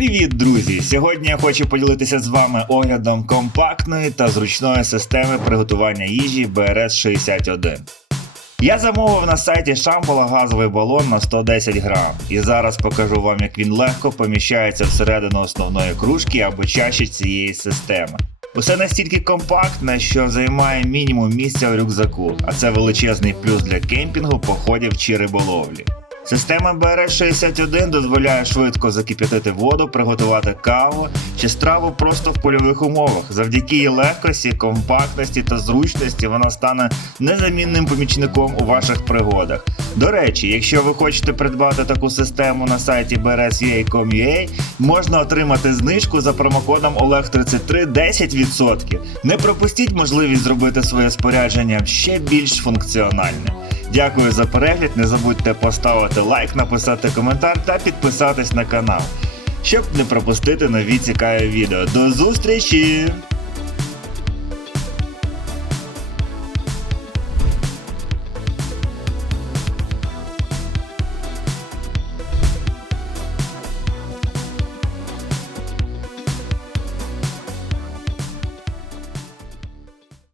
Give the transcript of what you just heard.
Привіт, друзі! Сьогодні я хочу поділитися з вами оглядом компактної та зручної системи приготування їжі BRS-61. Я замовив на сайті Шампола газовий балон на 110 грам, і зараз покажу вам, як він легко поміщається всередину основної кружки або чаші цієї системи. Усе настільки компактне, що займає мінімум місця у рюкзаку, а це величезний плюс для кемпінгу, походів чи риболовлі. Система BRS-61 дозволяє швидко закип'ятити воду, приготувати каву чи страву просто в польових умовах. Завдяки її легкості, компактності та зручності вона стане незамінним помічником у ваших пригодах. До речі, якщо ви хочете придбати таку систему на сайті brs.ua.com.ua, можна отримати знижку за промокодом OLEG33 10%. Не пропустіть можливість зробити своє спорядження ще більш функціональним. Дякую за перегляд. Не забудьте поставити лайк, написати коментар та підписатись на канал, щоб не пропустити нові цікаві відео. До зустрічі!